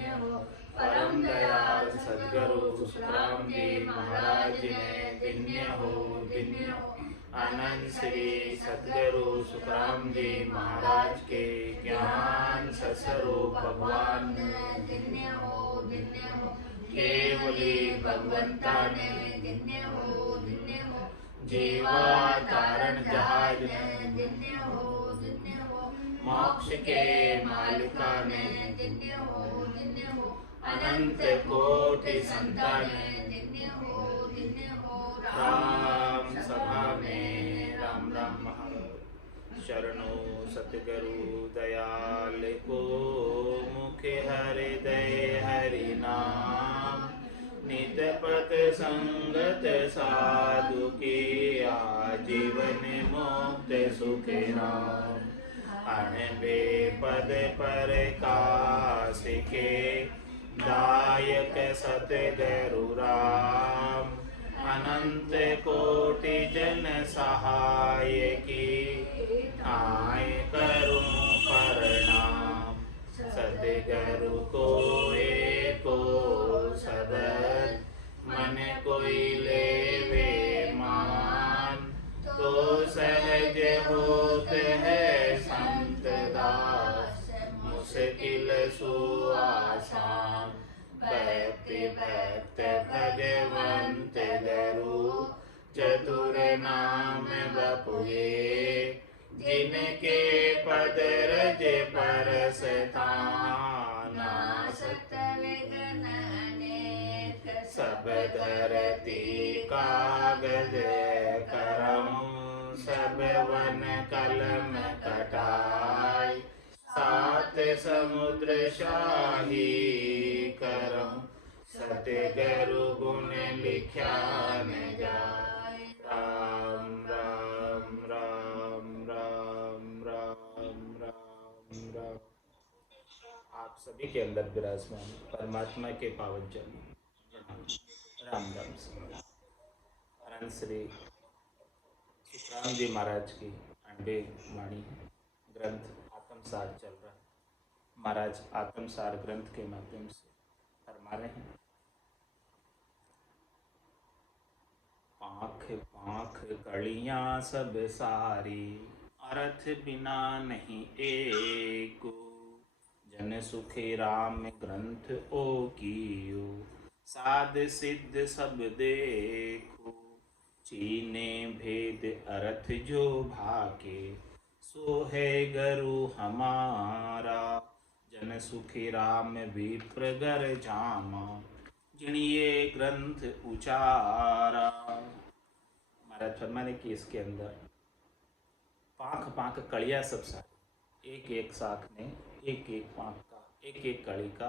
धन्य हो। परम दयाल सद्गुरु सुखराम जी महाराज ने धन्य हो, धन्य हो। आनंद श्री सद्गुरु सुखराम जी महाराज के ज्ञान सत्स्वरूप भगवान ने धन्य हो, धन्य हो। केवली भगवंता ने धन्य हो, धन्य हो। जीवा तारण जहाज ने धन्य हो, धन्य हो। मोक्ष के मालिका ने धन्य हो, धन्य हो। अनंत कोटि संतान ने धन्य हो, धन्य हो। राम सभा में राम राम महाराज। शरणो सतगुरु दयाल को मुखे हृदय हरि नाम। नित पथ संगत साधु की आजीवन मुक्त सुखे राम। अण बेपद पर कासिके दायक सतगुरु राम। अनंत कोटि जन सहाय की आय करूं प्रणाम। सतगुरु को एको शब्द मन कोई लेवे मान। तो सहज होत है संत दास मुश्किल सुआसान। भक्ति भक्त भगवंत गुरु चतुर नाम बपुए। जिनके पद रज परस थाना सत विघ्न अनेक। सब धरती कागज करम सब वन कलम कटाई। सात समुद्र शाही करम सतगुरु गुण लिख्या न जाय। राम राम राम राम राम राम राम। आप सभी के अंदर विराजमान परमात्मा के पावन चरण राम राम से। अनंत श्री सुखराम जी महाराज की 98 वाणी ग्रंथ आत्मसार चल रहा है। महाराज आत्मसार ग्रंथ के माध्यम से फरमा रहे हैं, पाख पाख कड़ियाँ सब सारी अर्थ बिना नहीं एको। जन सुखे राम ग्रंथ ओ कियो साध सिद्ध सब देखो। चीने भेद अर्थ जो भाके सो है गुरु हमारा। जन सुखी राम विप्र गर जामा जिणिये ग्रंथ उचारा। महाराज फरमाने की इसके अंदर पाख पाख कड़िया सब सारी एक एक शाख ने एक एक पाख का एक एक कड़ी का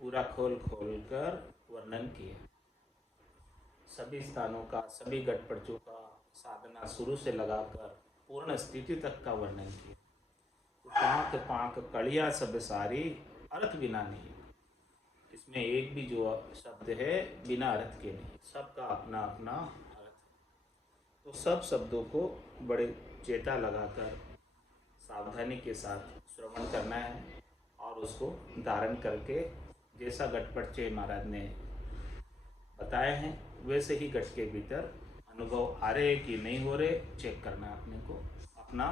पूरा खोल खोल कर वर्णन किया। सभी स्थानों का सभी गटपड़चों का साधना शुरू से लगाकर पूर्ण स्थिति तक का वर्णन किया। तो पांख पांख कड़िया सब सारी अर्थ बिना नहीं। इसमें एक भी जो शब्द है बिना अर्थ के नहीं, सबका अपना अपना अर्थ है। तो सब शब्दों को बड़े चेता लगाकर सावधानी के साथ श्रवण करना है और उसको धारण करके जैसा गटपड़चे महाराज ने बताए हैं वैसे ही गट के भीतर अनुभव आ रहे कि नहीं हो रहे चेक करना है। अपने को अपना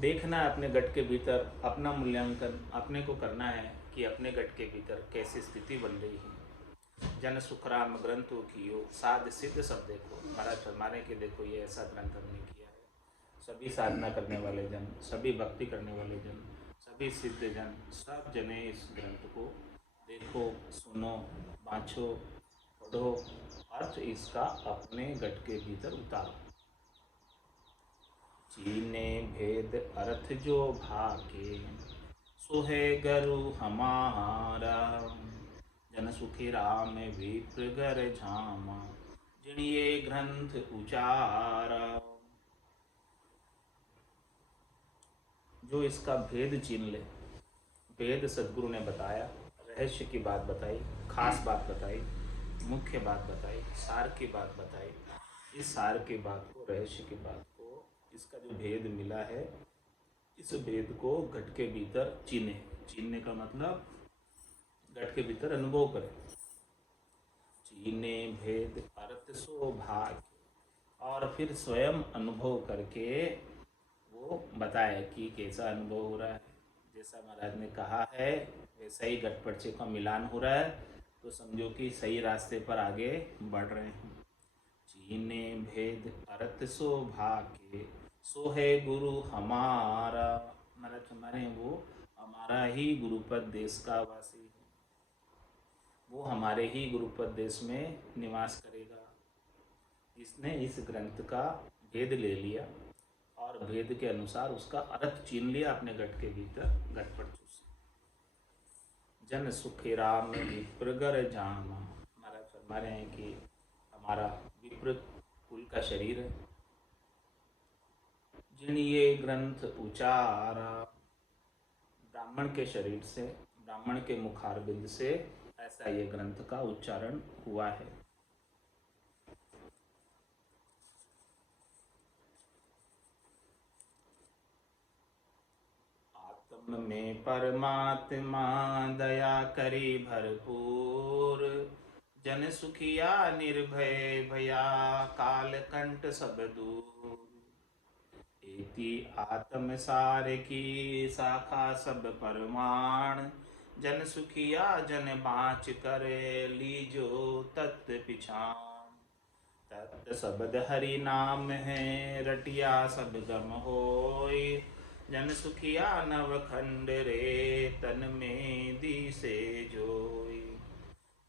देखना है, अपने गट के भीतर अपना मूल्यांकन अपने को करना है कि अपने गट के भीतर कैसी स्थिति बन रही है। जन सुखराम ग्रंथों की यो साध सिद्ध सब देखो। महाराज फरमाने के देखो ये ऐसा ग्रंथ हमने किया है। सभी साधना करने वाले जन, सभी भक्ति करने वाले जन, सभी सिद्ध जन, सब जने इस ग्रंथ को देखो, सुनो, बाँचो, पढ़ो, अर्थ इसका अपने गट के भीतर उतारो। चीने भेद अर्थ जो भाके सो है गुरु हमारा। जन सुखी राम विप्र गर झामा जिणिये ग्रंथ उचारा। जो इसका भेद चीन ले, भेद सद्गुरु ने बताया, रहस्य की बात बताई, खास बात बताई, मुख्य बात बताई, सार की बात बताई। इस सार की बात को, रहस्य की बात को, इसका जो भेद मिला है, इस भेद को घट के भीतर चीने। चीनने का मतलब घट के भीतर अनुभव करें। चीने भेद अर्थ सो भाग्य, और फिर स्वयं अनुभव करके वो बताए कि कैसा अनुभव हो रहा है। जैसा महाराज ने कहा है वैसा ही घटपटचे का मिलान हो रहा है, तो समझो कि सही रास्ते पर आगे बढ़ रहे हैं। चीने भेद अर्थ सो भाग्य, सो है गुरु हमारा। महाराज हमारे वो हमारा ही गुरुपद देश का वासी है, वो हमारे ही गुरुपद देश में निवास करेगा। इसने इस ग्रंथ का भेद ले लिया और भेद के अनुसार उसका अर्थ चीन लिया अपने घट के भीतर, घटपट से। जन सुखी राम विप्रगर जामा। महाराज फरमा रहे हैं कि हमारा विप्र कुल का शरीर है, जिन ये ग्रंथ उचारा, ब्राह्मण के शरीर से, ब्राह्मण के मुखारबिंद से ऐसा ये ग्रंथ का उच्चारण हुआ है। आत्म में परमात्मा दया करी भरपूर, जन सुखिया निर्भय भया काल कंठ सब दूर। एति आत्म सार की शाखा सब परमाण, जन सुखिया जन बाँच करे लीजो तत् पिछान। तत् शब्द हरि नाम है रटिया सब गम होय, जन सुखिया नवखंड रे तन में दिसे जोय।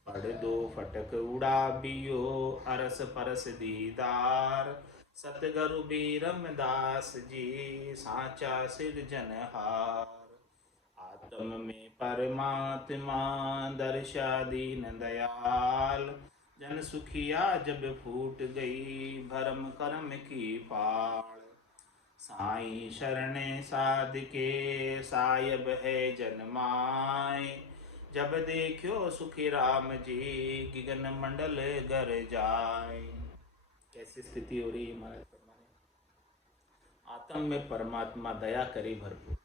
पढ़ दो फटक उड़ाबियो अरस परस दीदार, सतगुरु बीरम दास जी साचा सिरजनहार। आत्म में परमात्मा दर्शा दीन दयाल, जन सुखिया जब फूट गई भरम कर्म की पाल। साई शरण साधिके सायब है जन्माय, जब देखियो सुखी राम जी गिगन मंडल गर जाय। कैसी स्थिति हो रही है महाराज फरमा रहे हैं। आत्म में परमात्मा दया करी भरपूर,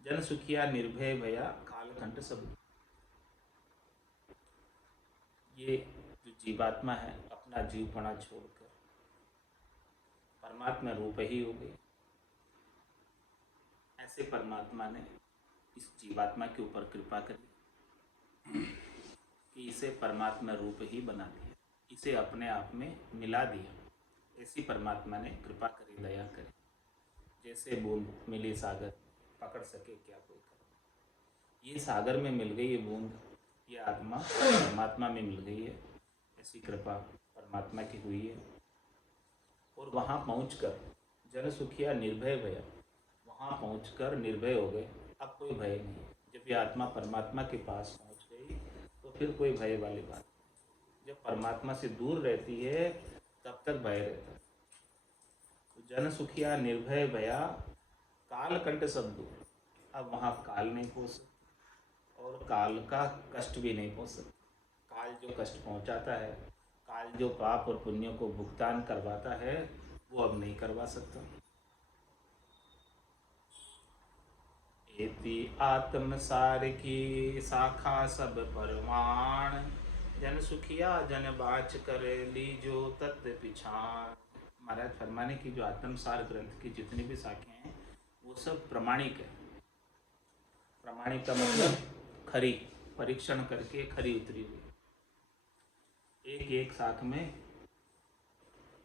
जन सुखिया निर्भय भया कालकंठ सब। ये जो जीवात्मा है अपना जीवपना छोड़कर परमात्मा रूप ही हो गई। ऐसे परमात्मा ने इस जीवात्मा के ऊपर कृपा करी कि इसे परमात्मा रूप ही बना दिया, इसे अपने आप में मिला दिया। ऐसी परमात्मा ने कृपा करी, दया करी। जैसे बूंद मिली सागर, पकड़ सके क्या कोई कर। ये सागर में मिल गई ये बूंद, ये आत्मा परमात्मा में मिल गई है। ऐसी कृपा परमात्मा की हुई है। और वहाँ पहुँचकर जन सुखिया निर्भय भया, वहाँ पहुँचकर निर्भय हो गए। अब कोई भय नहीं। जब ये आत्मा परमात्मा के पास पहुँच गई तो फिर कोई भय वाली बात नहीं। जब परमात्मा से दूर रहती है तब तक भय रहता है। तो जन सुखिया निर्भय भया काल कंठ सब दूर। अब वहाँ काल नहीं पहुँच सकता और काल का कष्ट भी नहीं पहुँच सकता। काल जो कष्ट पहुँचाता है, काल जो पाप और पुण्यों को भुगतान करवाता है, वो अब नहीं करवा सकता। एति आत्म सार की शाखा सब परमाण, जन सुखिया जन बाच कर लीजो तत् पिछान। महाराज फरमाने की जो आत्मसार ग्रंथ की जितनी भी शाखें हैं वो सब प्रमाणिक है। प्रमाणिक का मतलब खरी, परीक्षण करके खरी उतरी हुई। एक एक शाख में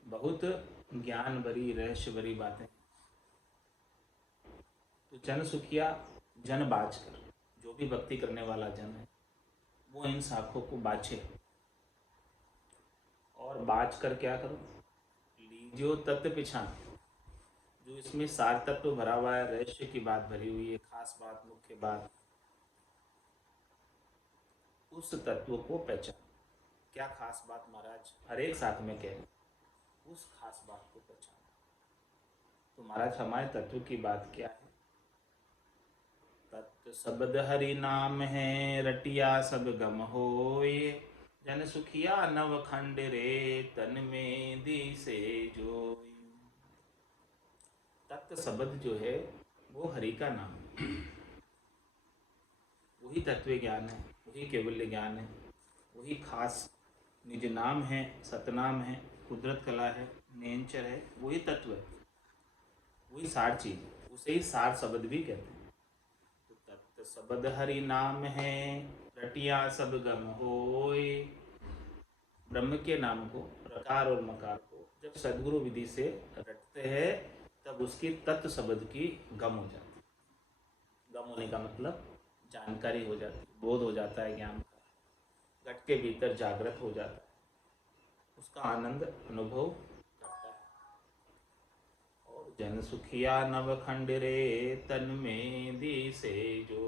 बहुत ज्ञान भरी, रहस्य भरी बातें। तो जन सुखिया जन बाच कर, जो भी भक्ति करने वाला जन है वो इन शाखों को बाछे और बाच कर क्या करो, लीजो तत्व पिछान। जो इसमें सार तत्व भरा हुआ है, रहस्य की बात भरी हुई है, खास बात, मुख्य बात, उस तत्व को पहचान। क्या खास बात महाराज हर एक शाख में कह रहे, उस खास बात को पहचान। तो महाराज हमारे तत्व की बात क्या है? तत्व शब्द हरि नाम है रटिया सब गम होय, जन सुखिया नव खंड रे तन में दिसे जोय। तत्व शब्द जो है वो हरि का नाम है। वही तत्व ज्ञान है, वही केवल्य ज्ञान है, वही खास निज नाम है, सतनाम है, कुदरत कला है, नेचर है, वही तत्व है, वही सार चीज है, उसे ही सार शब्द भी कहते हैं। तो तत्व शब्द हरि नाम है, रटिया सब गम होए। ब्रह्म के नाम को, रकार और मकार को जब सदगुरु विधि से रटते हैं तब उसकी तत्व शब्द की गम हो जाती है। गम होने का मतलब जानकारी हो जाती है, बोध हो जाता है, ज्ञान का घट के भीतर जागृत हो जाता है, उसका आनंद अनुभव करता है। और जन सुखिया नवखंड रे तन में दी से जो।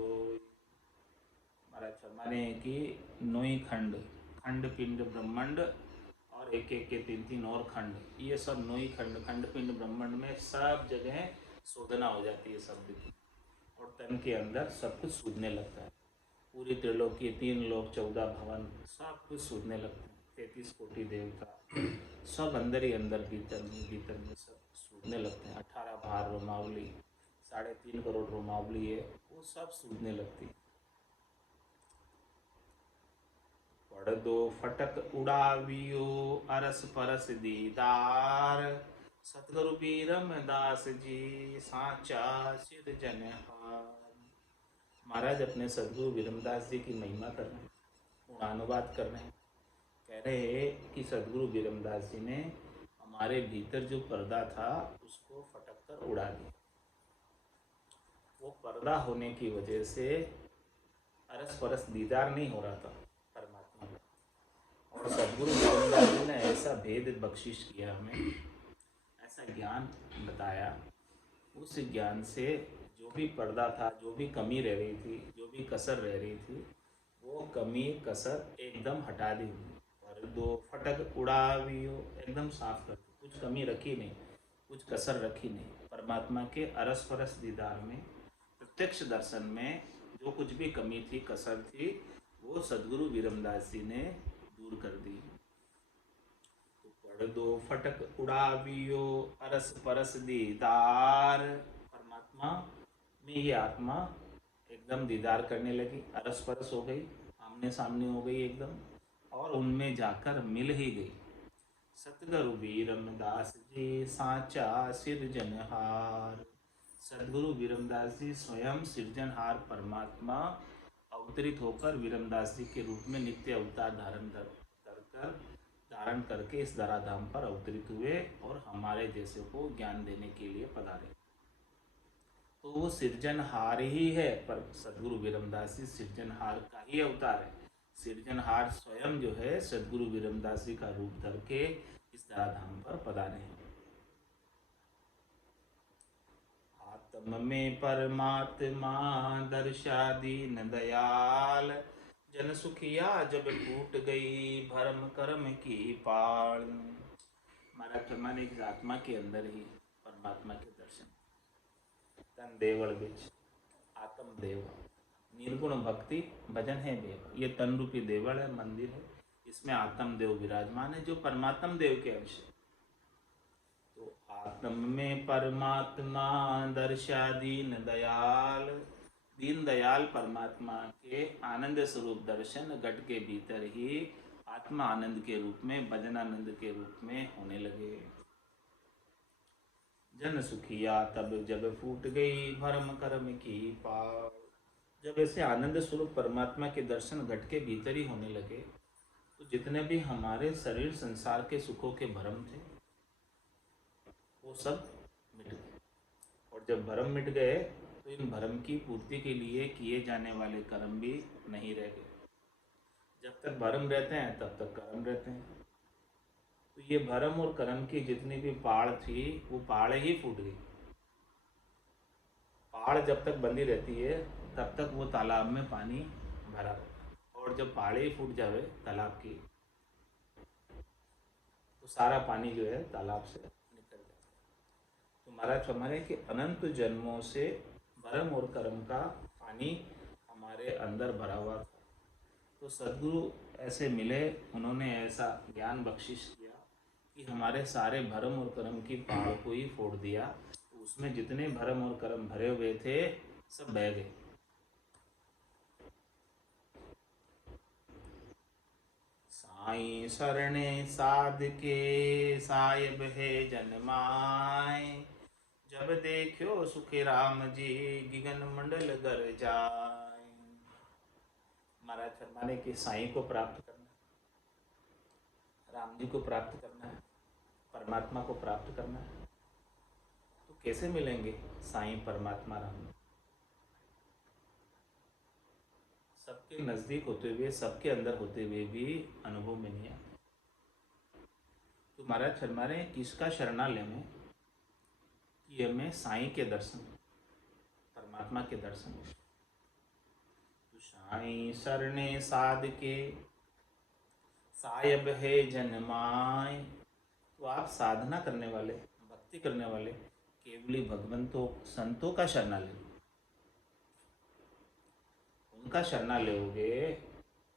महाराज माने कि नोई खंड, खंड पिंड ब्रह्मांड और एक एक के तीन तीन और खंड, ये सब नोई खंड, खंड पिंड ब्रह्मांड में सब जगह शोधना हो जाती है शब्द की, और तन के अंदर सब कुछ सूझने लगता है। पूरी त्रिलोकी, 3 लोक, 14 भवन, सब कुछ सूझने लगते हैं। 33 कोटि देवता सब अंदर ही अंदर, भीतर में सब सूझने लगते हैं। 18 भार रोमावली, 3.5 करोड़ रोमावली है, वो सब सूझने लगती है। पढ़ दो फटक उड़ावियो अरस परस दीदार, सतगुरु बीरम दास जी साचा सिरजनहार। महाराज अपने सदगुरु विरमदास जी की महिमा कर रहे हैं, गुणानुवाद कर रहे हैं। कह रहे हैं कि सदगुरु विरमदास जी ने हमारे भीतर जो पर्दा था उसको फटक कर उड़ा दिया। वो पर्दा होने की वजह से अरस परस दीदार नहीं हो रहा था परमात्मा का, और सदगुरु विरमदास जी ने ऐसा भेद बख्शिश किया हमें, ऐसा ज्ञान बताया, उस ज्ञान से जो भी पर्दा था, जो भी कमी रह रही थी, जो भी कसर रह रही थी, वो कमी कसर एकदम हटा दी। और दो फटक उड़ावियो, एकदम साफ कर दी, कुछ कमी रखी नहीं, कुछ कसर रखी नहीं। परमात्मा के अरस परस दीदार में, प्रत्यक्ष दर्शन में जो कुछ भी कमी थी, कसर थी, वो सदगुरु विरमदास जी ने दूर कर दी। तो पढ़ दो फटक उड़ावियो अरस परस दीदार, परमात्मा में ये आत्मा एकदम दीदार करने लगी, अरस परस हो गई, आमने सामने हो गई एकदम, और उनमें जाकर मिल ही गई। सतगुरु बीरमदास जी साचा सिरजनहार। सदगुरु विरमदास जी स्वयं सृजनहार परमात्मा अवतरित होकर विरमदास जी के रूप में नित्य अवतार धारण करके इस धराधाम पर अवतरित हुए और हमारे जैसे को ज्ञान देने के लिए पधारे। तो वो सृजनहार ही है, पर सदगुरु विरमदास जी सृजनहार का ही अवतार है। सृजनहार स्वयं जो है सदगुरु विरमदास जी का रूप धर के इस धराधाम पर पधारे हैं। आत्म में परमात्मा दर्शा दीन दयाल, जन सुखिया जब टूट गई भरम कर्म की पाल। हमारा फरमान एक आत्मा के अंदर ही परमात्मा के दर्शन। तन देवल बिच आत्म देव, निर्गुण भक्ति भजन है देव। ये तन रूपी देवल है, मंदिर है, इसमें आत्म देव विराजमान है जो परमात्म देव के अंश है। तो आत्म में परमात्मा दर्शा दीन दयाल, दीन दयाल परमात्मा के आनंद स्वरूप दर्शन घट के भीतर ही आत्मा आनंद के रूप में, भजन आनंद के रूप में होने लगे। जन सुखिया तब जब फूट गई भरम कर्म की पाल। जब ऐसे आनंद स्वरूप परमात्मा के दर्शन घट के भीतर ही होने लगे तो जितने भी हमारे शरीर संसार के सुखों के भरम थे वो सब मिट गए। और जब भरम मिट गए तो इन भरम की पूर्ति के लिए किए जाने वाले कर्म भी नहीं रह गए। जब तक भरम रहते हैं तब तक कर्म रहते हैं। तो ये भरम और कर्म की जितनी भी पाड़ थी वो पाड़ ही फूट गई। पाड़ जब तक बंधी रहती है तब तक वो तालाब में पानी भरा रहता है, और जब पाड़ ही फूट जावे तालाब की तो सारा पानी जो है तालाब से निकल जाता है। तो महाराज हमारे कि अनंत जन्मों से भरम और कर्म का पानी हमारे अंदर भरा हुआ था। तो सदगुरु ऐसे मिले, उन्होंने ऐसा ज्ञान बख्शिश किया कि हमारे सारे भरम और कर्म की पहाड़ को ही फोड़ दिया। तो उसमें जितने भरम और कर्म भरे हुए थे सब बह गए। साई शरणे साध के साहिब है जन्माए। जब देखो सुखे राम जी गिगन मंडल गर जाए। महाराज फरमाने कि साईं को प्राप्त करना, राम जी को प्राप्त करना है, परमात्मा को प्राप्त करना है, तो कैसे मिलेंगे साईं परमात्मा राम? सबके नजदीक होते हुए, सबके अंदर होते हुए भी अनुभव में नहीं आते। तो महाराज फरमा रहे हैं किसका शरणा लें कि हमें साईं के दर्शन, परमात्मा के दर्शन। तो साईं शरणे साध के सायब है जन्माय। तो आप साधना करने वाले, भक्ति करने वाले केवली भगवंतों संतों का शरणा ले, उनका शरणा लोगे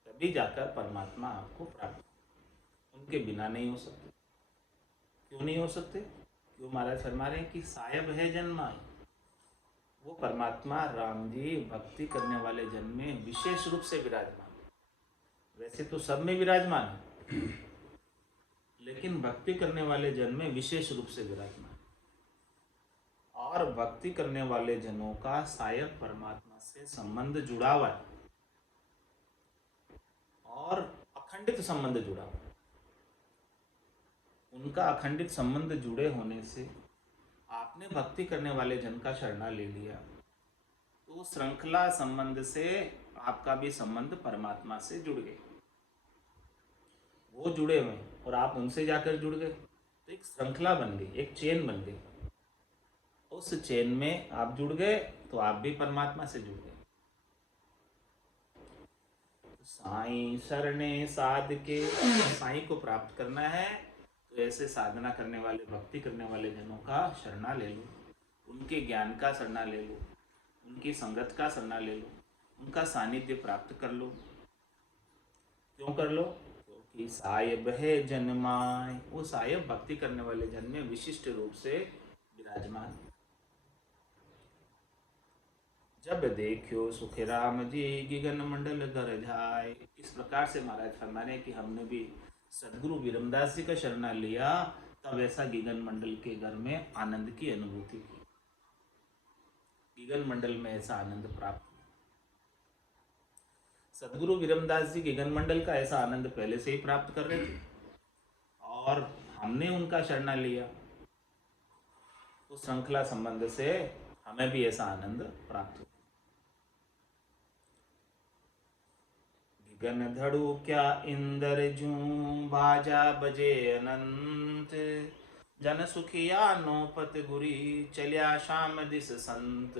तभी जाकर परमात्मा आपको प्राप्त। उनके बिना नहीं हो सकते। क्यों नहीं हो सकते? क्यों? महाराज फरमा रहे हैं कि सायब है जन्माय। वो परमात्मा राम जी भक्ति करने वाले जन में विशेष रूप से विराजमान है। वैसे तो सब में विराजमान है, लेकिन भक्ति करने वाले जन में विशेष रूप से विराजमान। और भक्ति करने वाले जनों का सायब परमात्मा से संबंध जुड़ा हुआ है और अखंडित संबंध जुड़ा हुआ है। उनका अखंडित संबंध जुड़े होने से आपने भक्ति करने वाले जन का शरणा ले लिया, तो श्रृंखला संबंध से आपका भी संबंध परमात्मा से जुड़ गए। वो जुड़े हुए और आप उनसे जाकर जुड़ गए, तो एक श्रृंखला बन गई, एक चेन बन गई। उस चेन में आप जुड़ गए तो आप भी परमात्मा से जुड़ गए। साईं शरणे साध के, साईं को प्राप्त करना है तो ऐसे साधना करने वाले, भक्ति करने वाले जनों का शरणा ले लो, उनके ज्ञान का शरणा ले लो, उनकी संगत का शरणा ले लो, उनका सानिध्य प्राप्त कर लो। क्यों कर लो? क्योंकि सायब है जन्माय। वो सायब भक्ति करने वाले जन में विशिष्ट रूप से विराजमान। जब देखो सुख राम जी गिगन मंडल गर जाए। इस प्रकार से महाराज फरमाने कि हमने भी सदगुरु विरमदास जी का शरणा लिया, तब ऐसा गिगन मंडल के घर में आनंद की अनुभूति की। गिगन मंडल में ऐसा आनंद प्राप्त। सदगुरु विरमदास जी गिगन मंडल का ऐसा आनंद पहले से ही प्राप्त कर रहे थे और हमने उनका शरणा लिया, तो श्रृंखला संबंध से हमें भी ऐसा आनंद प्राप्त हुआ। गन धड़ू क्या इंदर जू बाजा बजे अनंत। जन सुखिया नौपत गुरी चलिया शाम दिस संत।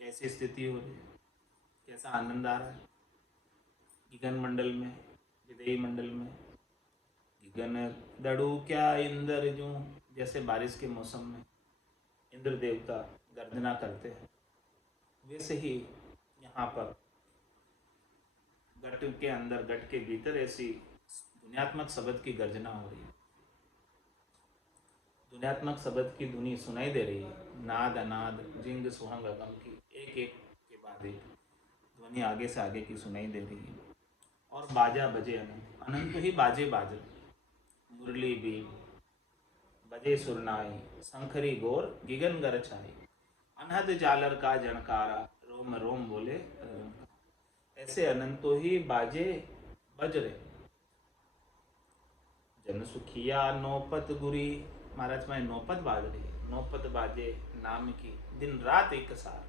कैसी स्थिति हो रही है, कैसा आनंद आ रहा है गिगन मंडल में, विदेही मंडल में। गिगन धड़ू क्या इंदर जू, जैसे बारिश के मौसम में इंद्र देवता गर्जना करते हैं, वैसे ही यहाँ पर घट के अंदर, घट के भीतर ऐसी ध्वन्यात्मक शब्द की गर्जना हो रही है। ध्वन्यात्मक शब्द की धुनी सुनाई दे रही है, नाद अनाद जिंग सुहंग अगम की, एक एक के बाद एक ध्वनि आगे से आगे की सुनाई दे रही है। और बाजा बजे अनंत, अनंत ही बाजे बाजे, मुरली भी बजे सुरनाई, शंखरी गोर गिगन गर छाई। अनहद जालर का जनकारा, रोम रोम बोले। ऐसे अनंतो ही बाजे बज रहे। जन सुखिया नौपत गुरी, महाराज में नौपत बाज रही है। नौपत बाजे नाम की, दिन रात एक सार,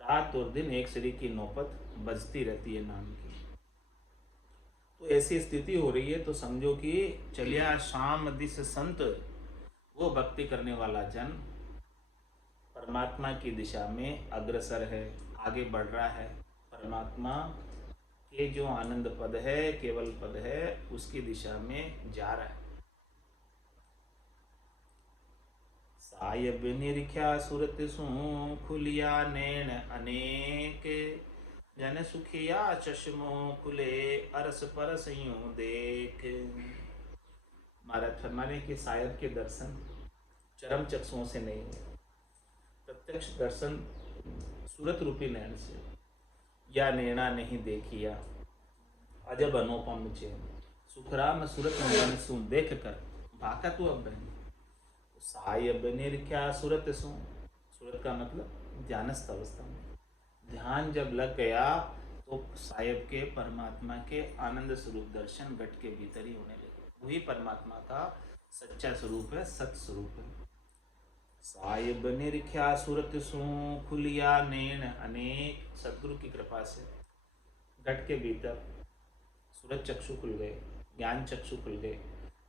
रात और दिन एक श्री की नौपत बजती रहती है नाम की। तो ऐसी स्थिति हो रही है, तो समझो कि चलिया शाम दिस संत, वो भक्ति करने वाला जन परमात्मा की दिशा में अग्रसर है, आगे बढ़ रहा है। परमात्मा के जो आनंद पद है, केवल पद है, उसकी दिशा में जा रहा है। सायब निरख्या सुरत सु खुलिया नैन अनेक। जन सुखिया चश्मो खुले अरस परस यूं देख। महाराज फरमाने के सायब के दर्शन चरम चक्षुओं से नहीं हुए, प्रत्यक्ष दर्शन सूरत रूपी नैन से। या नैना नहीं देखिया अजब अनुपम चैन। सुखराम सूरत मन सु देख कर भाका तू अब बहन सायब निरख्या सूरत सु। सूरत का मतलब ध्यानस्थ अवस्था में। ध्यान जब लग गया तो साहेब के परमात्मा के आनंद स्वरूप दर्शन घट के भीतर ही होने लगे। वही परमात्मा का सच्चा स्वरूप है, सत स्वरूप है। साहिब निरख्या सूरत सु खुलिया नैन अनेक। सदगुरु की कृपा से घट के भीतर सूरत चक्षु खुल गए, ज्ञान चक्षु खुल गए,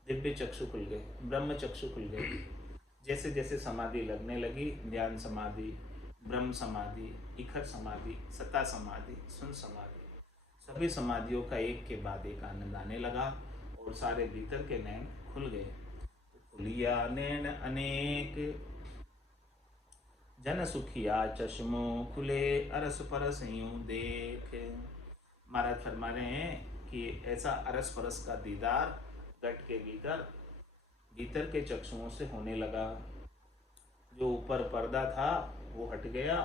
दिव्य चक्षु खुल गए, ब्रह्म चक्षु खुल गए। जैसे जैसे समाधि लगने लगी, ध्यान समाधि, ब्रह्म समाधि, इखर समाधि, सत्ता समाधि, सुन समाधि, सभी समाधियों का एक के बाद एक आनंद आने लगा और सारे भीतर के नैन खुल गए। तो खुलिया नैन अनेक जन सुखिया चश्मो खुले अरस परस यूं देख। महाराज फरमा रहे हैं कि ऐसा अरस परस का दीदार घट के भीतर के चक्षुओं से होने लगा। जो ऊपर पर्दा था वो हट गया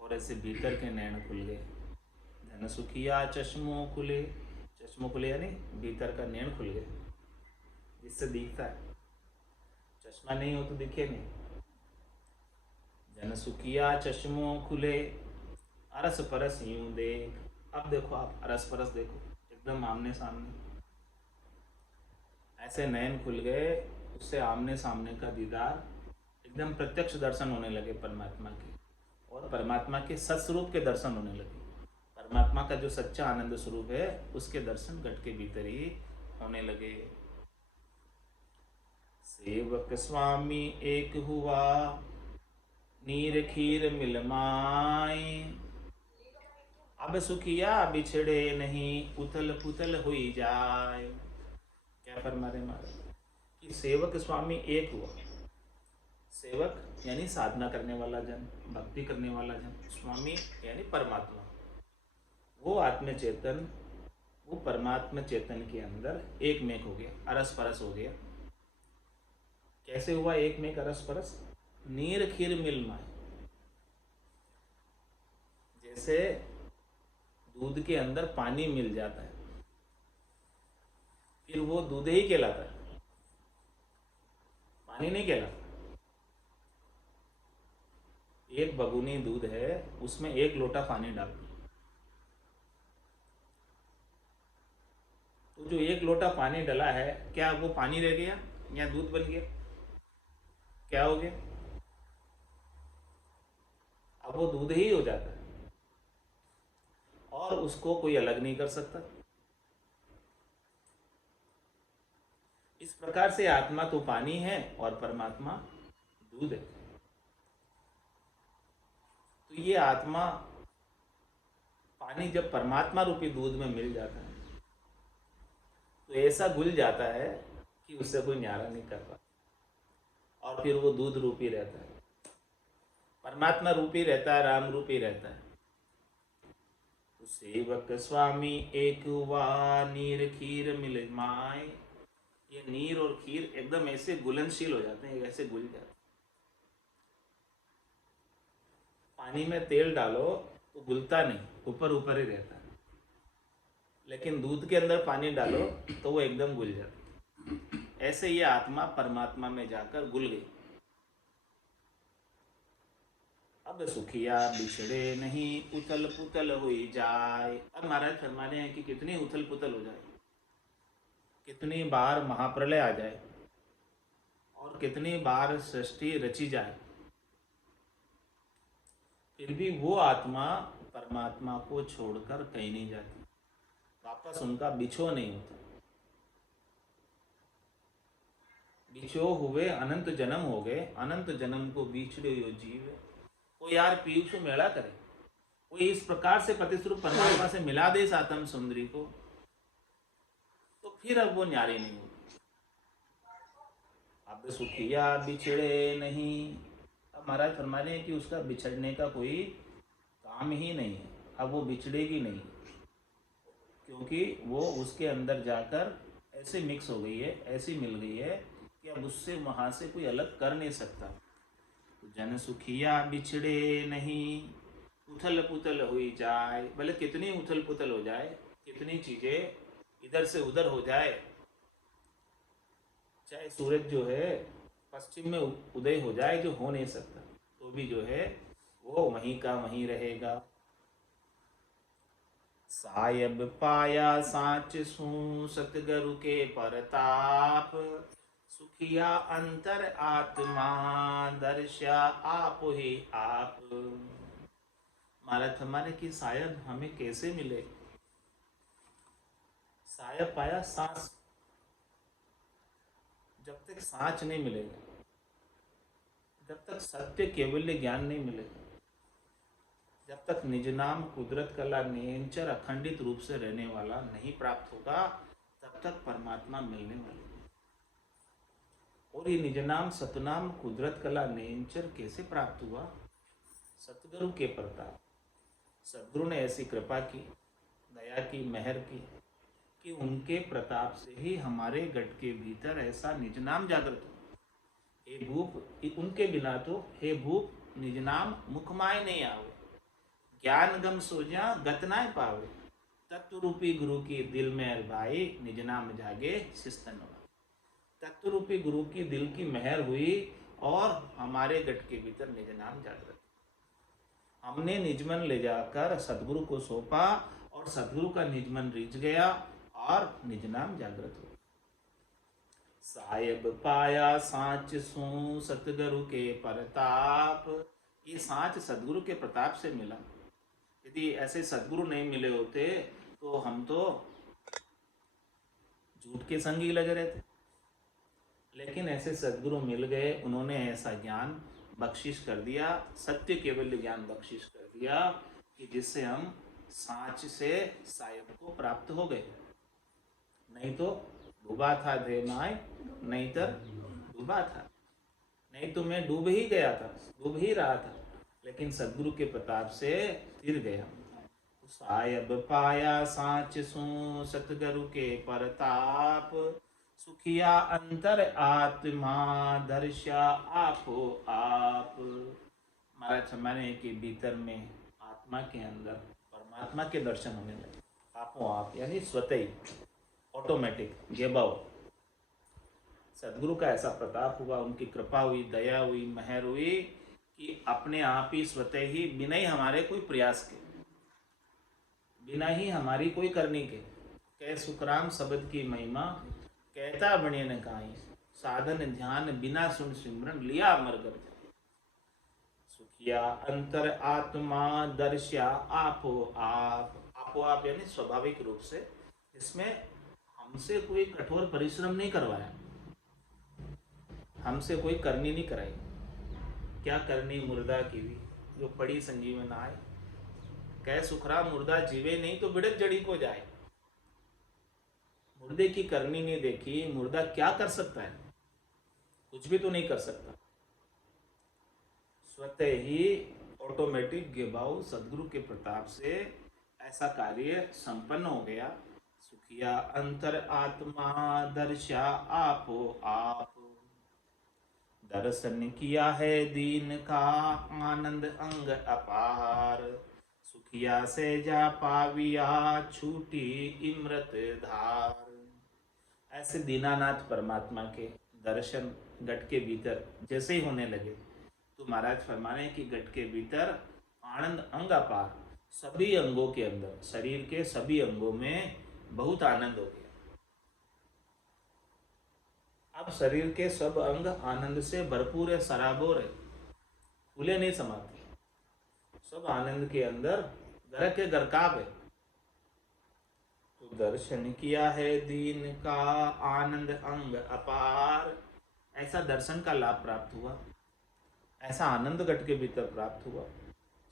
और ऐसे भीतर के नैन खुल गए। धन सुखिया चश्मों खुले। चश्मों खुले यानी भीतर का नैन खुल गए, जिससे दिखता है। चश्मा नहीं हो तो दिखे नहीं। जन सुखिया चश्मों खुले अरस परस यूं देख। अब देखो आप अरस परस देखो, एकदम आमने सामने। ऐसे नयन खुल गए, उससे आमने सामने का दीदार, एकदम प्रत्यक्ष दर्शन होने लगे परमात्मा के, और परमात्मा के सत्स्वरूप के दर्शन होने लगे। परमात्मा का जो सच्चा आनंद स्वरूप है उसके दर्शन घट के भीतर ही होने लगे। सेवक स्वामी एक हुआ नीर खीर मिलमाई। अब सुखिया बिछड़े नहीं उथल पुथल हुई जाए। क्या फरमा रहे महाराज कि सेवक स्वामी एक हुआ। सेवक यानी साधना करने वाला जन, भक्ति करने वाला जन। स्वामी यानी परमात्मा। वो आत्म चेतन, वो परमात्मा चेतन के अंदर एक मेक हो गया, अरस परस हो गया। कैसे हुआ एक मेक अरस परस? नीर खीर मिल माए। जैसे दूध के अंदर पानी मिल जाता है, फिर वो दूध ही कहलाता है, पानी नहीं कहलाता। एक बगुनी दूध है, उसमें एक लोटा पानी डाल दो, तो जो एक लोटा पानी डला है, क्या वो पानी रह गया या दूध बन गया? क्या हो गया? अब वो दूध ही हो जाता है और उसको कोई अलग नहीं कर सकता। इस प्रकार से आत्मा तो पानी है और परमात्मा दूध है। तो ये आत्मा पानी जब परमात्मा रूपी दूध में मिल जाता है तो ऐसा घुल जाता है कि उससे कोई न्यारा नहीं कर पाता, और फिर वो दूध रूपी रहता है, परमात्मा रूपी रहता है, राम रूपी रहता है। तो सेवक स्वामी एक हुआ नीर खीर मिल माए। ये नीर और खीर एकदम ऐसे घुलनशील हो जाते हैं, ऐसे घुल जाते हैं। पानी में तेल डालो तो घुलता नहीं, ऊपर ऊपर ही रहता है, लेकिन दूध के अंदर पानी डालो तो वो एकदम घुल जाता है। ऐसे ये आत्मा परमात्मा में जाकर घुल गई। अब सुखिया बिछड़े नहीं उथल पुथल हुई जाए। अब महाराज फरमाने हैं कि कितनी उथल पुथल हो जाए, कितनी बार महाप्रलय आ जाए और कितनी बार सृष्टि रची जाए, फिर भी वो आत्मा परमात्मा को छोड़कर कहीं नहीं जाती, वापस उनका बिछो नहीं होता। बिछो हुए अनंत जन्म हो गए, अनंत जन्म को बिछड़े हुए जीव को यार पीयूष मेला करे, कोई इस प्रकार से प्रतिस्वरूप परमात्मा से मिला दे इस आत्म सुंदरी को, तो फिर अब वो न्यारे नहीं होगी। अब सुखिया बिछड़े नहीं। अब महाराज फरमा रहे हैं कि उसका बिछड़ने का कोई काम ही नहीं है। अब वो बिछड़ेगी नहीं, क्योंकि वो उसके अंदर जाकर ऐसे मिक्स हो गई है, ऐसी मिल गई है कि अब उससे वहाँ से कोई अलग कर नहीं सकता। तो जन सुखिया बिछड़े नहीं उथल पुथल हुई जाए। भले कितनी उथल पुथल हो जाए, कितनी चीज़ें इधर से उधर हो जाए, चाहे सूरज जो है पश्चिम में उदय हो जाए, जो हो नहीं सकता, तो भी जो है वो वहीं का वहीं रहेगा। सायब पाया साच सू सतगुरु के परताप, सुखिया अंतर आत्मा दर्शा आप ही आप। महाराज हमारे की सायब हमें कैसे मिले? सायब पाया सांस, जब तक सांच नहीं मिलेगा, जब तक सत्य केवल्य ज्ञान नहीं मिलेगा, जब तक निज नाम कुदरत कला नेचर अखंडित रूप से रहने वाला नहीं प्राप्त होगा, तब तक परमात्मा मिलने वाले नहीं। और ये निज नाम सतनाम कुदरत कला नेचर कैसे प्राप्त हुआ? सतगुरु के प्रताप। सदगुरु ने ऐसी कृपा की, दया की, मेहर की कि उनके प्रताप से ही हमारे गट के भीतर ऐसा निज नाम जागृत हो। हे भूप, उनके बिना तो हे भूप निज नाम मुखमाय नहीं आवे, ज्ञान गम सोजा गतनाय पावे, तत्व रूपी गुरु की दिल में भाई निज नाम जागे शिस्तन। तत्व रूपी गुरु की दिल की मेहर हुई और हमारे गट के भीतर निज नाम जागृत। हमने निजमन ले जाकर सदगुरु को सौंपा और सदगुरु का निजमन रीझ गया और निज नाम जागृत हो। सायब पाया सांच सू सतगुरु के परताप। ये सांच सदगुरु के प्रताप से मिला। यदि ऐसे सदगुरु नहीं मिले होते तो हम तो झूठ के संग ही लगे रहते। लेकिन ऐसे सदगुरु मिल गए, उन्होंने ऐसा ज्ञान बख्शिश कर दिया, सत्य केवल ज्ञान बख्शिश कर दिया कि जिससे हम सांच से सायब को प्राप्त हो गए। नहीं तो डूबा था देमाय, नहीं तो डूबा था, नहीं तो मैं डूब ही गया था, डूब ही रहा था, लेकिन सदगुरु के प्रताप से तिर गया। सायब पाया सांच सू सतगुरु के परताप, सुखिया अंतर आत्मा दर्शा आपो आप। महाराज हमारे के भीतर में आत्मा के अंदर परमात्मा के दर्शन होने लगे, आपो आप यानी स्वतः ही, ऑटोमेटिक, गेबाव। सदगुरु का ऐसा प्रताप हुआ, उनकी कृपा हुई, दया हुई, मेहर हुई कि अपने आप ही स्वतः ही, बिना ही हमारे कोई प्रयास के, बिना ही हमारी कोई करनी के, कह सुखराम शब्द की महिमा कहता बने न काई, साधन ध्यान बिना सुन सिमरन लिया अमर कर जाए। सुखिया अंतर आत्मा दर्शा आपो आप। आपो आप यानी स्वाभाविक रूप से, इसमें हमसे कोई कठोर परिश्रम नहीं करवाया, हमसे कोई करनी नहीं कराई। क्या करनी मुर्दा की भी, जो पड़ी संजीवन आए, कह सुखरा मुर्दा जीवे नहीं तो बिड़क जड़ी को जाए। मुर्दे की करनी नहीं देखी, मुर्दा क्या कर सकता है? कुछ भी तो नहीं कर सकता। स्वतः ही ऑटोमेटिक गेबाऊ सदगुरु के प्रताप से ऐसा कार्य संपन्न हो गया। सुखिया अंतर आत्मा दर्शा आपो आप। दर्शन किया है दीन का आनंद अंग अपार, सुखिया से जा पाविया छूटी इमृत धार। ऐसे दीनानाथ परमात्मा के दर्शन गट के भीतर जैसे ही होने लगे तो महाराज फरमाने कि गट के भीतर आनंद अंग अपार, सभी अंगों के अंदर, शरीर के सभी अंगों में बहुत आनंद हो गया। अब शरीर के सब अंग आनंद से भरपूर है, सराबोर है, फूले नहीं समाते, सब आनंद के अंदर घर के गरकाब है। तो दर्शन किया है दीन का आनंद अंग अपार। ऐसा दर्शन का लाभ प्राप्त हुआ, ऐसा आनंद गट के भीतर प्राप्त हुआ।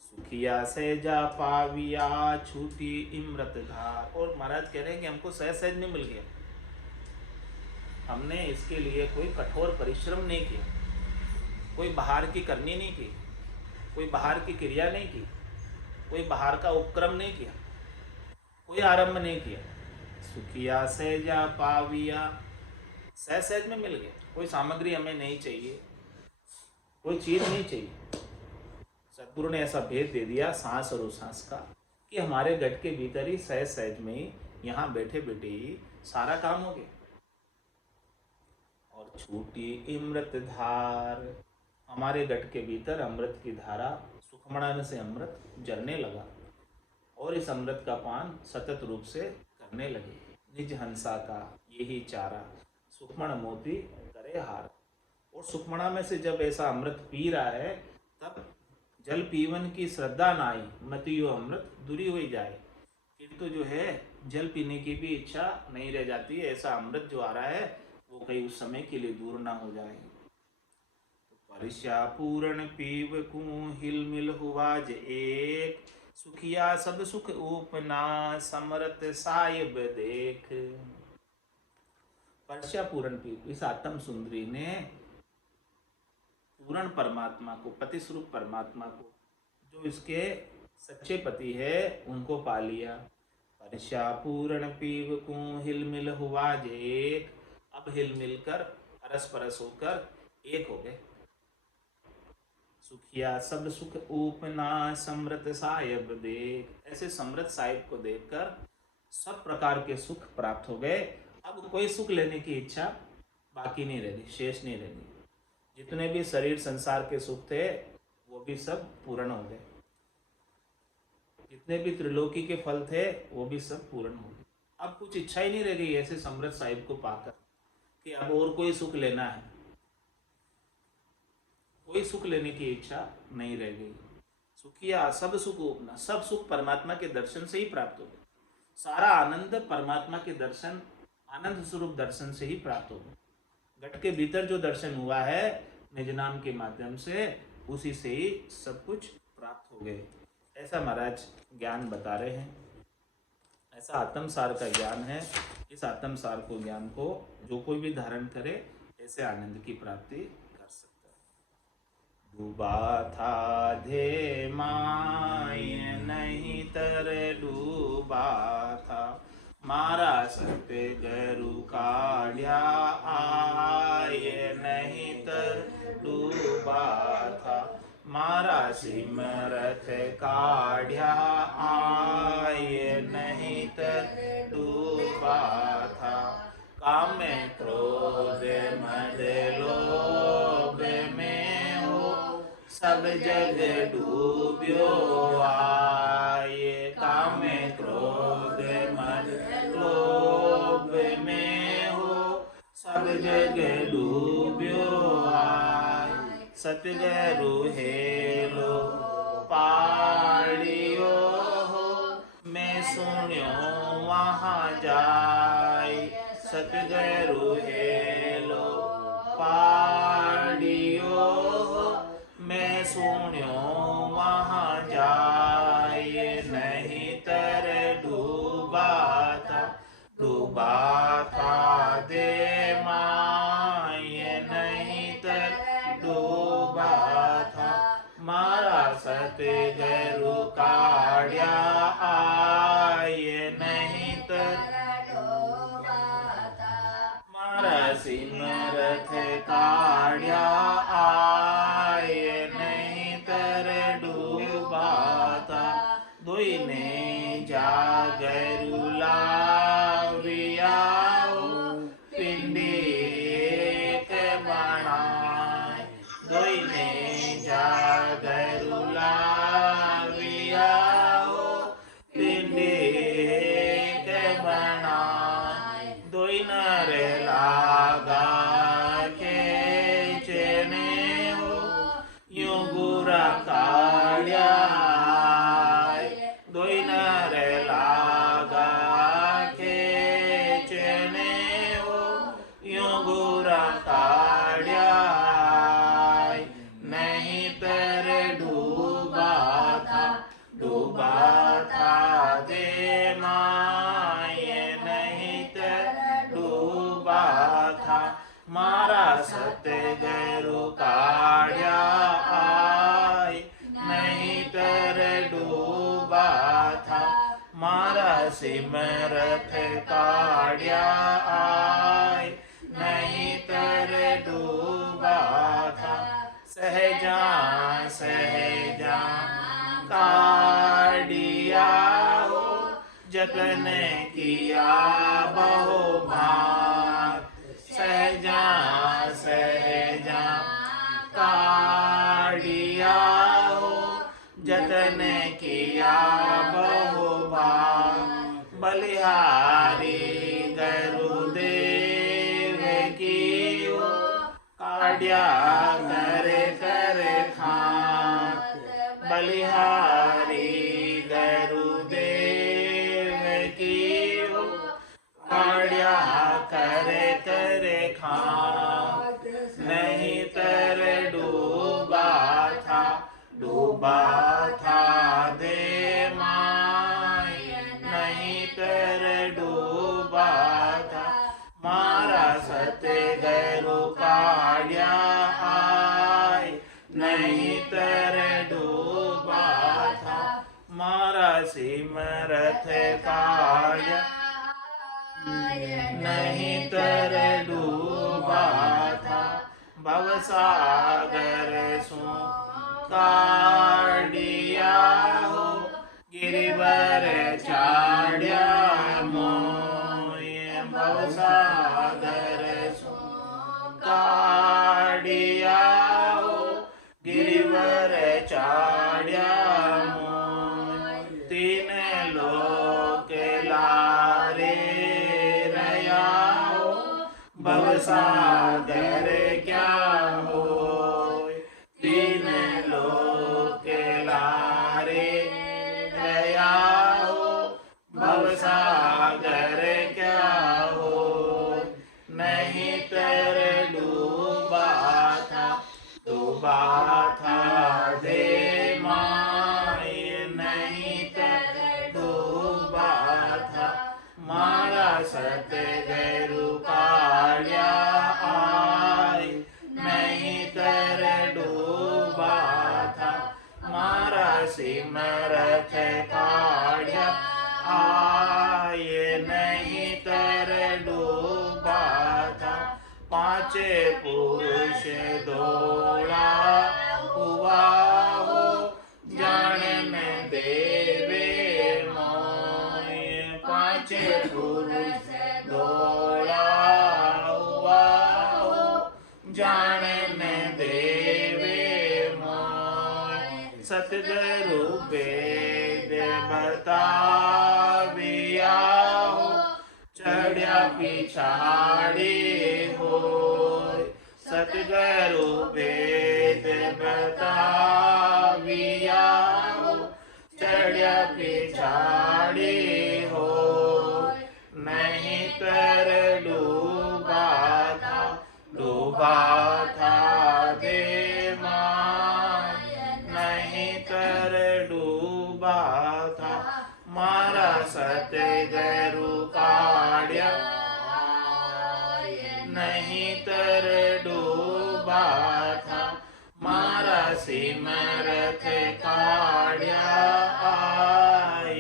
सुखिया से जा पाविया छूटी इमृत धार। और महाराज कह रहे हैं कि हमको सहज सहज में मिल गया, हमने इसके लिए कोई कठोर परिश्रम नहीं किया, कोई बाहर की करनी नहीं की, कोई बाहर की क्रिया नहीं की, कोई बाहर का उपक्रम नहीं किया, कोई आरंभ नहीं किया। सुखिया से जा पाविया, सहज सहज में मिल गया। कोई सामग्री हमें नहीं चाहिए, कोई चीज नहीं चाहिए। सदगुरु ने ऐसा भेद दे दिया सांस और उसांस का कि हमारे गट के भीतर ही सहज सहज में ही, यहाँ बैठे बैठे ही सारा काम हो गया। और छूटी अमृत धार। हमारे गट के भीतर अमृत की धारा सुखमणा से अमृत जरने लगा और इस अमृत का पान सतत रूप से करने लगे। निज हंसा का यही चारा, सुखमण मोती करे हार। और सुखमणा में से जब ऐसा अमृत पी रहा है तब जल पीवन की श्रद्धा ना आई, मतियो अमृत दूरी हो जाए। फिर तो जो है जल पीने की भी इच्छा नहीं रह जाती है। ऐसा अमृत जो आ रहा है वो कहीं उस समय के लिए दूर ना हो जाए। परस्या पूर्ण पीव कु हिल मिल हुआ ज एक, सुखिया सब सुख उपना समरत साहिब देख। परस्या पूर्ण पीव, इस आत्म सुंदरी ने पूर्ण परमात्मा को, पति स्वरूप परमात्मा को, जो इसके सच्चे पति है उनको पा लिया। परस्या पूर्ण पीव कु हिल मिल हुआ ज एक, अब हिल मिलकर अरस परस होकर एक हो गए। सुखिया सब सुख उपना समृत साहिब देख, ऐसे समृत साहिब को देखकर सब प्रकार के सुख प्राप्त हो गए। अब कोई सुख लेने की इच्छा बाकी नहीं रही, शेष नहीं रही। जितने भी शरीर संसार के सुख थे वो भी सब पूर्ण हो गए। जितने भी त्रिलोकी के फल थे वो भी सब पूर्ण हो गए। अब कुछ इच्छा ही नहीं रह गई ऐसे समृत साहिब को पाकर कि अब और कोई सुख लेना है। कोई सुख लेने की इच्छा नहीं रह गई। सुखिया सब सुख उपना, सब सुख परमात्मा के दर्शन से ही प्राप्त हो गए। सारा आनंद परमात्मा के दर्शन, आनंद स्वरूप दर्शन से ही प्राप्त हो गए। घट के भीतर जो दर्शन हुआ है निज नाम के माध्यम से, उसी से ही सब कुछ प्राप्त हो गए। ऐसा महाराज ज्ञान बता रहे हैं। ऐसा आत्मसार का ज्ञान है। इस आत्मसार को, ज्ञान को जो कोई भी धारण करे ऐसे आनंद की प्राप्ति कर सकता है। डूबा था धे माय नहीं तर डूबा था, मारा सत्य गरु काढ़्या आय नहीं तर डूबा था, मारा सिमरथ काढ़्या आय नहीं तर डूबा था। काम में क्रोध मद लोभ में हो, सब जग डूब्यो आए। काम में क्रोध मद लोभ में हो, सब जग डूब्यो आए। सतगुरु हेलो पाड़ियो हो, मैं सुन्यो वहाँ जाय। सतगुरु हेलो पाड़ियो हो, मैं सुन्यो वहाँ जाय। नहीं तर डूबा था दे माय नहीं तर डूबा था, मारा सतगुरु काढ़्या आय नहीं तर डूबा था, मारा सिमरथ काढ़्या आय नहीं तर डूबा था। दुई ने जागरु लाविया पिंडी एक बनाए। दुई ने जागरु लाविया पिंडी एक बनाए। दुई नर लागा के चेने हो, यूं बुरा काढ़्या। दुई नर लागा के चेने हो, यूं बुरा काढ़्या नहीं तर डूबा था दे माय नहीं तर डूबा था, मारा सतगुरु काढ़्या आय नहीं तर डूबा था, मारा सिमरथ काढ़्या आय नहीं तर डूबा था। सहजा काढ़िया हो, जतन किया बहु भार। सहजा काढ़िया हो, जतन किया बहु बार, बलिहारी गुरुदेव की हो, काढ़िया करे करे खात, बलिहारी गुरुदेव की हो, काढ़िया करे करे खात, नहीं तर डूबा था दे माय, नहीं तर डूबा था, मारा सतगुरु काढ़िया आय, नहीं तर डूबा था, मारा सिमरथ काढ़िया नहीं तर डूबा था, भवसागर सो काढ़िया हो, गिरिवर चाढ़िया मोय, भवसागर सो काढ़िया हो, गिरिवर चाढ़िया मोय, तीन लोक लारे रया हो, भवसागर क्या हो, तीन लोक लारे रया हो, भवसागर क्या हो, नहीं तर डूबा था दे माय, नहीं तर डूबा था, मारा सतगुरु काढ़िया आय, नहीं तर डूबा था, मारा सिमरथ काढ़िया आय, नहीं तर डूबा था, पांच पुरुष दौड़ा हुआ हो, जान देवे मोय, पांच पुरुष दौड़ा हुआ हो, जान देवे मोय, सतगुरु वेद बताविया हो, चढ़िया पिछाड़ी हो, सतगुरु वेद बताविया हो, चढ़िया पिछाड़ी हो, नहीं तर डूबा था दे माय, नहीं तर डूबा था, मारा सतगुरु काढ़िया नहीं तर डूबा था, मारा सिमरथ काढ़िया आय,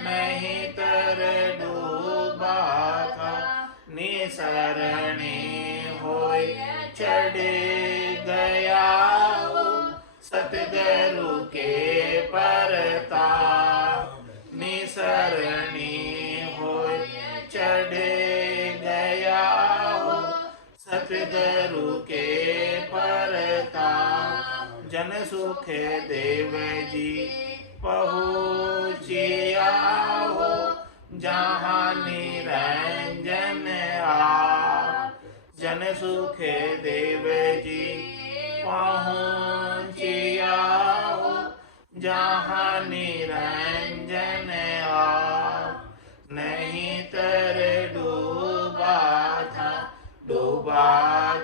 नहीं तर डूबा था, निसरणी होय चढ़े गया हो, सतगुरु के परताप, निसरणी होय चढ़े गया हो, सतगुरु के परताप, जन सुख देव जी पहुँचिया हो, जहाँ निरंजन आप, जन सुख देव जी पहुँचिया हो, जहाँ निरंजन आप, नहीं तर डूबा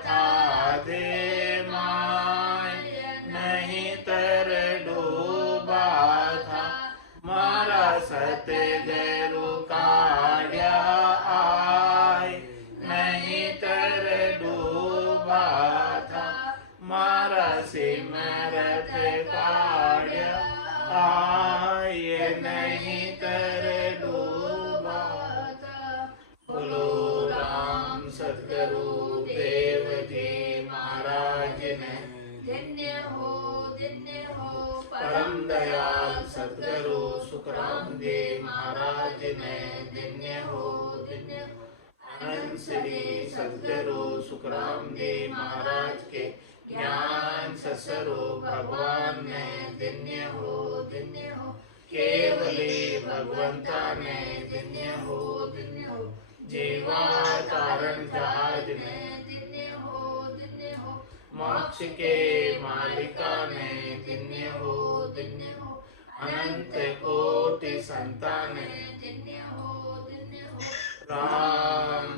था दे माय, नहीं तर डूबा था, मारा सतगुरु काढ़िया आय, नहीं तर डूबा था, मारा सिमरथ काढ़िया आय, नहीं तर डूबा था। बोलो राम सतगुरु देव जी महाराज ने, धन्य हो परम दयाल सतगुरु सुखराम जी महाराज ने, धन्य हो श्री सद्गुरु सुखराम देव महाराज के ज्ञान ससरो भगवान ने धन्य हो केवली भगवंता ने धन्य हो जीवा कारण जहाज ने धन्य हो मोक्ष के मालिका ने धन्य हो अनंत कोटि संतान ने धन्य हो राम